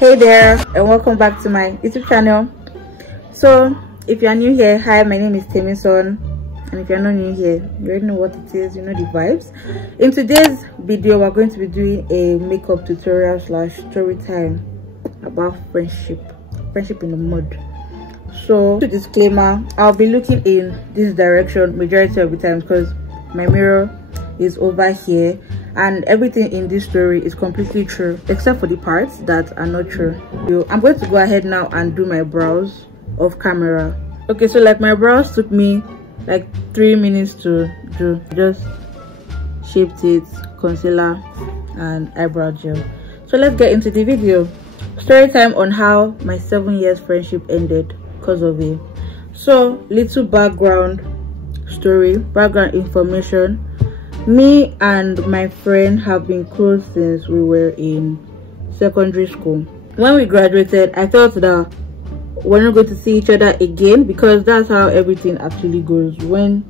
Hey there, and welcome back to my YouTube channel. So if you are new here, hi, my name is Temisan, and if you're not new here, you already know what it is, you know the vibes. In today's video, we're going to be doing a makeup tutorial / story time about friendship in the mud. So, disclaimer, I'll be looking in this direction majority of the time because my mirror is over here, and everything in this story is completely true except for the parts that are not true. So I'm going to go ahead now and do my brows off camera. Okay, so like my brows took me like 3 minutes to do. Just shaped it, concealer and eyebrow gel. So let's get into the video. Story time on how my 7 years friendship ended because of it. So little background information. Me and my friend have been close since we were in secondary school. When we graduated, I thought that we're not going to see each other again because that's how everything actually goes. When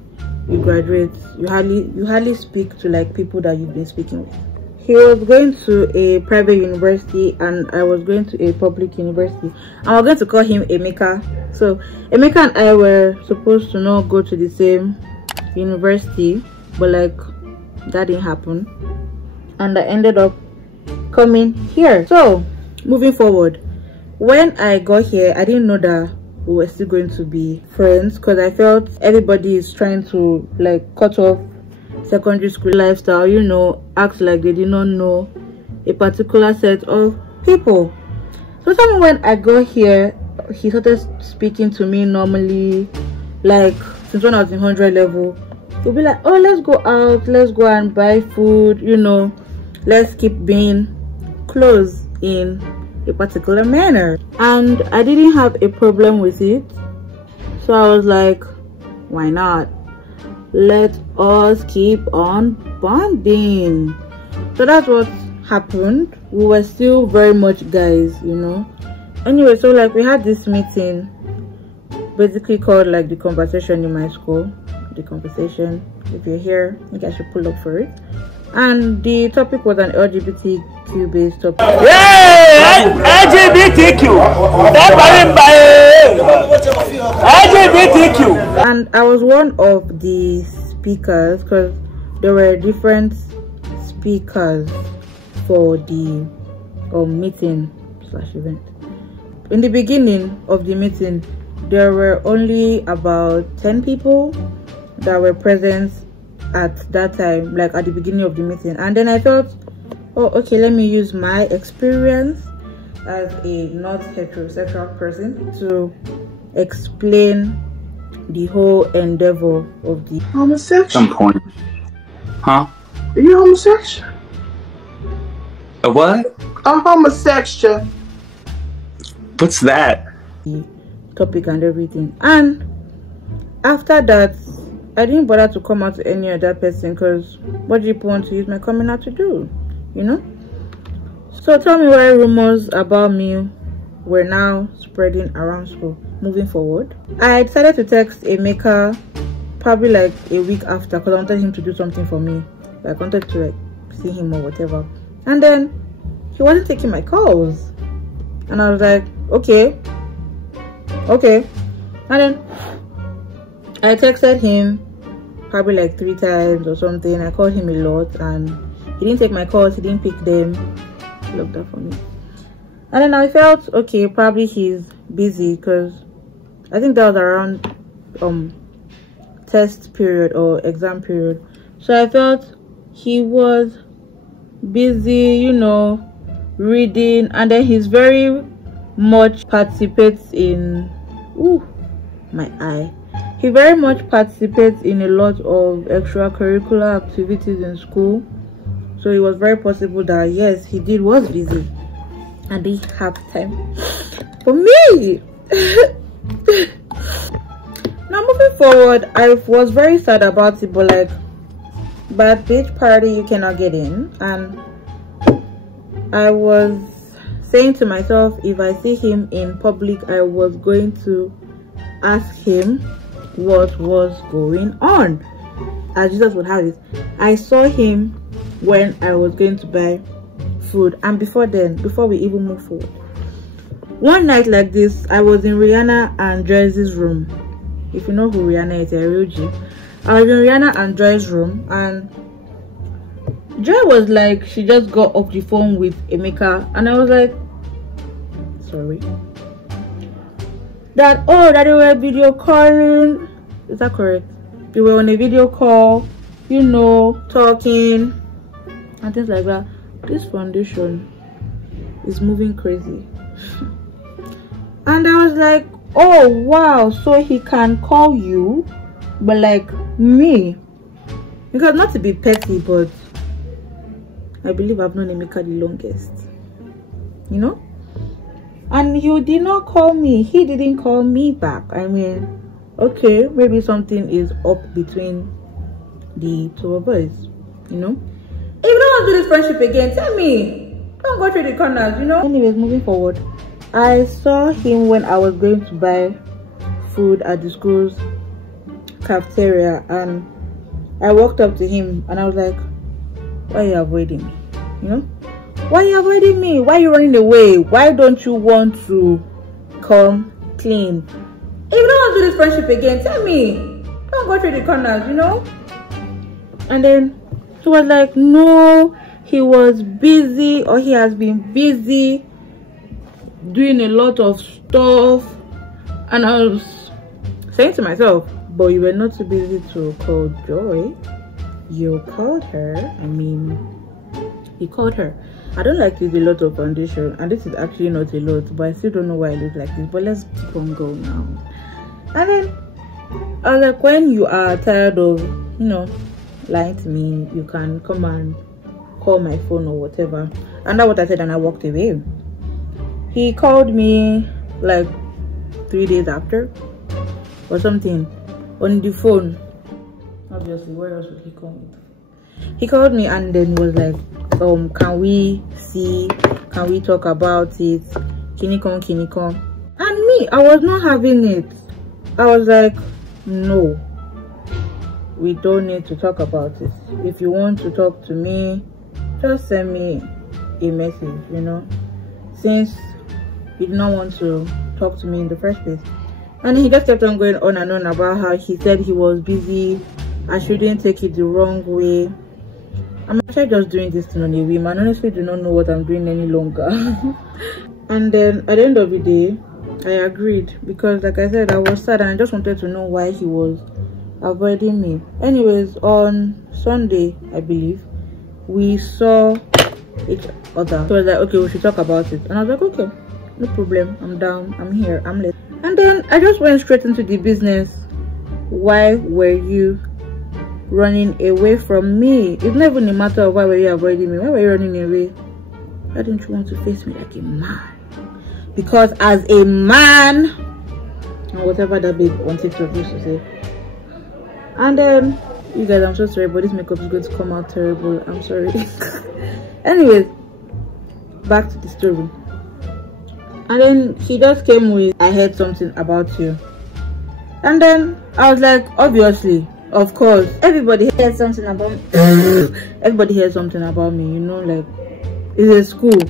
you graduate, you hardly speak to like people that you've been speaking with. He was going to a private university and I was going to a public university, and we're going to call him Emeka. So Emeka and I were supposed to not go to the same university, but like that didn't happen, and I ended up coming here. So moving forward, when I got here, I didn't know that we were still going to be friends because I felt everybody is trying to like cut off secondary school lifestyle, you know, act like they did not know a particular set of people. So tell me, when I got here, he started speaking to me normally, like since when I was in 100 level. We'll be like, oh, let's go out, let's go and buy food, you know, let's keep being close in a particular manner. And I didn't have a problem with it, so I was like, why not? Let us keep on bonding. So that's what happened. We were still very much guys, you know. Anyway, so like we had this meeting basically called like the conversation in my school. The conversation, if you're here, you guys should pull up for it. And the topic was an LGBTQ based topic. Yeah, LGBTQ. LGBTQ. And I was one of the speakers because there were different speakers for the meeting / event. In the beginning of the meeting, there were only about 10 people that were present at that time, like at the beginning of the meeting. And then I thought, oh, okay, let me use my experience as a not heterosexual person to explain the whole endeavor of the homosexual. Some point. Huh? Are you homosexual? A what? A homosexual. What's that? The topic and everything. And after that, I didn't bother to come out to any other person because what do you want to use my coming out to do, you know? So tell me why rumors about me were now spreading around school. Moving forward, I decided to text Emeka probably like a week after because I wanted him to do something for me. Like, I wanted to like see him or whatever, and then he wasn't taking my calls, and I was like, okay, and then I texted him probably like 3 times or something. I called him a lot and he didn't take my calls, he didn't pick them. He looked up for me. And then I felt, okay, probably he's busy because I think that was around test period or exam period. So I felt he was busy, you know, reading, and then he's very much participates in my eye. He very much participates in a lot of extracurricular activities in school, so it was very possible that yes, he was busy and didn't have time for me. Now moving forward, I was very sad about it, but like, but beach party you cannot get in, and I was saying to myself, if I see him in public, I was going to ask him what was going on. As Jesus would have it, I saw him when I was going to buy food, and before we even move forward, One night like this, I was in Rihanna and Joyce's room. If you know who Rihanna is, a real G. I was in Rihanna and Joy's room, and Joy was like, she just got off the phone with Emeka, and I was like, sorry. That they were video calling. Is that correct? They were on a video call, you know, talking and things like that. This foundation is moving crazy. And I was like, oh wow, so he can call you, but like me, because not to be petty, but I believe I've known Emeka the longest, you know. And you did not call me. He didn't call me back. I mean, okay, maybe something is up between the two of us, you know. If you don't want to do this friendship again, tell me. Don't go through the corners, you know. Anyways, moving forward, I saw him when I was going to buy food at the school's cafeteria, and I walked up to him and I was like, why are you avoiding me? You know? Why are you avoiding me? Why are you running away? Why don't you want to come clean? If you don't want to do this friendship again, tell me. Don't go through the corners, you know? And then he was like, no, he was busy, or he has been busy doing a lot of stuff. And I was saying to myself, but you were not too busy to call Joy. You called her. I mean, you called her. I don't like to use a lot of foundation, and this is actually not a lot, but I still don't know why I look like this. But let's keep on going now. And then I was like, when you are tired of, you know, lying to me, you can come and call my phone or whatever. And that's what I said, and I walked away. He called me like 3 days after or something on the phone. Obviously, where else would he call me? He called me and then was like, can we talk about it? Can you come? And me, I was not having it. I was like, no, we don't need to talk about it. If you want to talk to me, just send me a message, you know, since you did not want to talk to me in the first place. And he just kept on going on and on about how he said he was busy. I shouldn't take it the wrong way. I'm actually just doing this thing on a whim. I honestly do not know what I'm doing any longer. And then at the end of the day, I agreed, because like I said, I was sad and I just wanted to know why he was avoiding me. Anyways, on Sunday, I believe, we saw each other. So I was like, okay, we should talk about it. And I was like, okay, no problem, I'm down, I'm here, I'm late. And then I just went straight into the business. Why were you running away from me? It's not even a matter of why were you avoiding me. Why were you running away? Why didn't you want to face me like a man? Because as a man, or whatever that babe on TikTok used to say. And then, you guys, I'm so sorry, but this makeup is going to come out terrible. I'm sorry. Anyways, back to the story. And then he just came with, I heard something about you. And then I was like, obviously, of course, everybody heard something about me. Everybody heard something about me, you know, like, it's a school.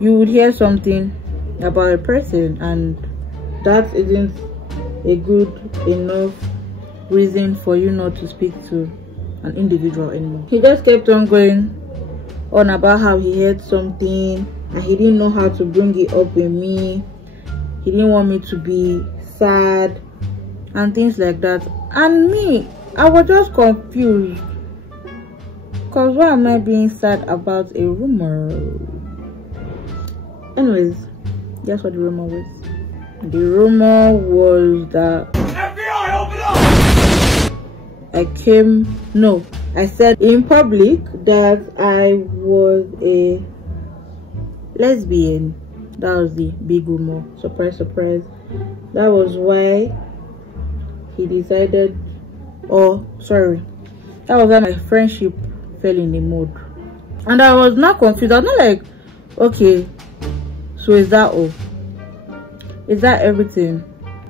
You would hear something about a person, and that isn't a good enough reason for you not to speak to an individual anymore. He just kept on going on about how he heard something and he didn't know how to bring it up with me. He didn't want me to be sad and things like that. And me, I was just confused, because why am I being sad about a rumor? Anyways, guess what the rumor was? The rumor was that FBI, open up! I said in public that I was a lesbian. That was the big rumor. Surprise, surprise. That was why he decided, that was why my friendship fell in the mud. And I was not confused. I was not like, okay, so is that all? Is that everything?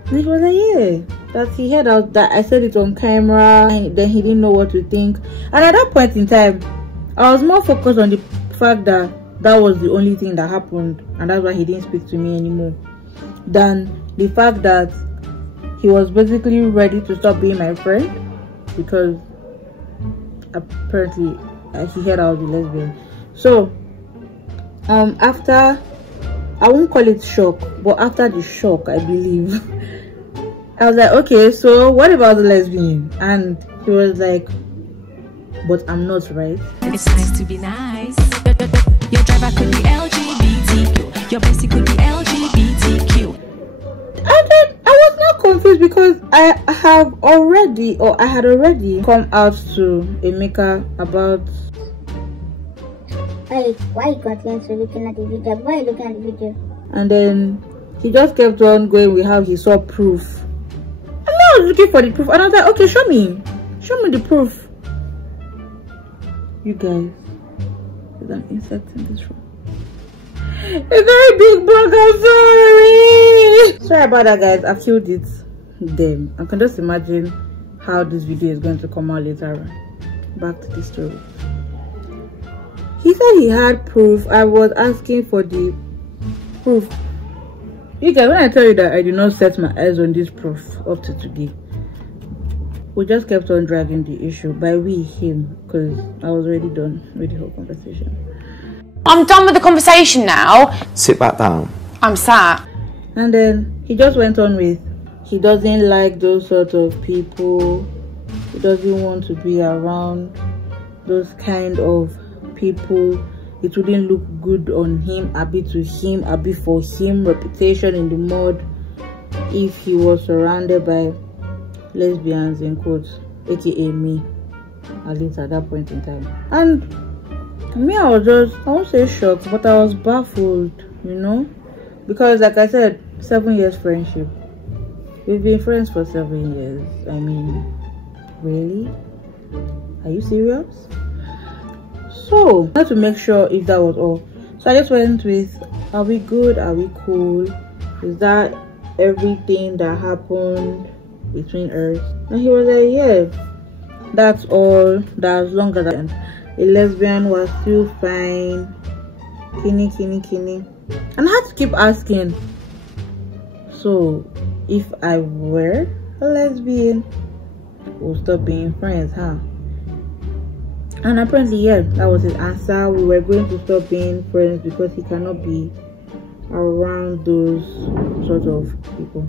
And he was like, yeah, that he heard out that I said it on camera, and then he didn't know what to think. And at that point in time, I was more focused on the fact that that was the only thing that happened and that's why he didn't speak to me anymore, than the fact that he was basically ready to stop being my friend because apparently he heard I was a lesbian. So after, I won't call it shock, but after the shock, I believe, I was like, okay, so what about the lesbian? And he was like, but I'm not, right? It's nice to be nice. Your driver could be LGBTQ. Your basic could be LGBTQ. I was not confused because I had already come out to Emeka about. Why you continue to looking at the video? Why are you looking at the video? And then he just kept on going with how he saw proof. And I was looking for the proof, and I was like, okay, show me the proof. You guys, there's an insect in this room. A very big bug. I'm sorry about that, guys. I've killed it. Then I can just imagine how this video is going to come out later on. Back to the story. He said he had proof. I was asking for the proof. You guys, when I tell you that I did not set my eyes on this proof up to today, we just kept on dragging the issue. By we, him, because I was already done with the whole conversation. I'm done with the conversation now. Sit back down. I'm sat. And then he just went on with, he doesn't like those sort of people. He doesn't want to be around those kind of people. It wouldn't look good on him, abi to him, abi for him, reputation in the mud, if he was surrounded by lesbians in quotes, aka me, at least at that point in time. And me, I was just, I won't say shocked, but I was baffled, you know, because like I said, 7 years friendship. We've been friends for 7 years. I mean, really? Are you serious? So I had to make sure if that was all. So I just went with, are we good? Are we cool? Is that everything that happened between us? And he was like, yeah, that's all. That as long as a lesbian was still fine. Kini. And I had to keep asking, so if I were a lesbian, we'll stop being friends, huh? And apparently, yeah, that was his answer. We were going to stop being friends because he cannot be around those sort of people.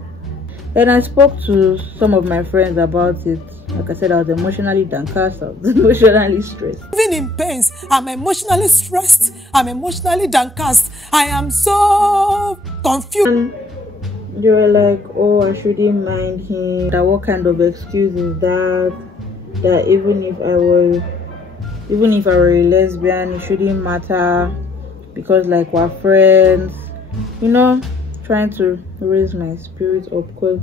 Then I spoke to some of my friends about it. Like I said, I was emotionally downcast, I was emotionally stressed. Even in pains, I'm emotionally stressed, I'm emotionally downcast, I am so confused. And they were like, oh, I shouldn't mind him. That what kind of excuse is that? That even if I were a lesbian, it shouldn't matter because like we're friends, you know, trying to raise my spirits up because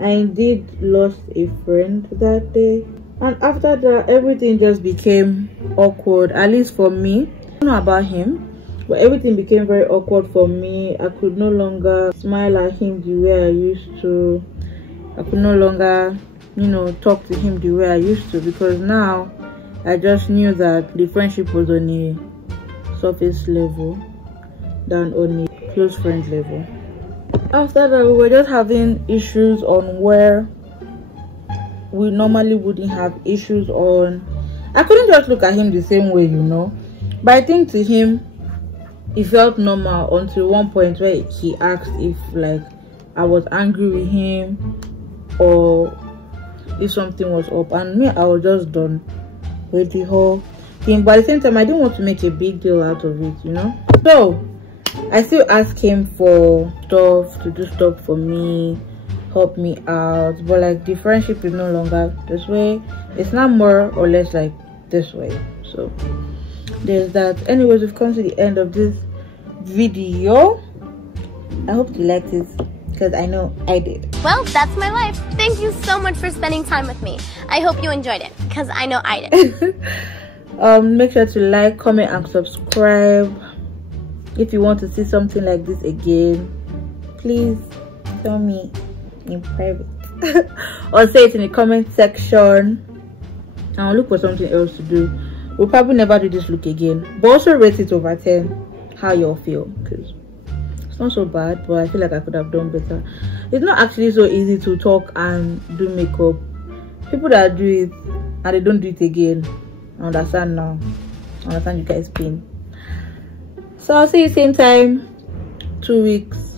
I indeed lost a friend that day. And after that, everything just became awkward, at least for me. I don't know about him, but everything became very awkward for me. I could no longer smile at him the way I used to. I could no longer, you know, talk to him the way I used to, because now I just knew that the friendship was on a surface level than on a close friend level. After that, we were just having issues on where we normally wouldn't have issues on. I couldn't just look at him the same way, you know. But I think to him, it felt normal until one point where he asked if like I was angry with him or if something was up. And me, I was just done with the whole thing. But at the same time, I didn't want to make a big deal out of it, you know. So I still ask him for stuff, to do stuff for me, help me out, but like the friendship is no longer this way. It's not more or less like this way. So there's that. Anyways, we've come to the end of this video. I hope you liked it because I know I did. Well, that's my life. Thank you so much for spending time with me. I hope you enjoyed it because I know I did. Make sure to like, comment and subscribe. If you want to see something like this again, please tell me in private or say it in the comment section. I'll look for something else to do. We'll probably never do this look again, but also rate it over 10. how y'all feel, because it's not so bad, but I feel like I could have done better. It's not actually so easy to talk and do makeup. People that do it and they don't do it again, I understand now. I understand you guys' pain. So I'll see you same time, 2 weeks.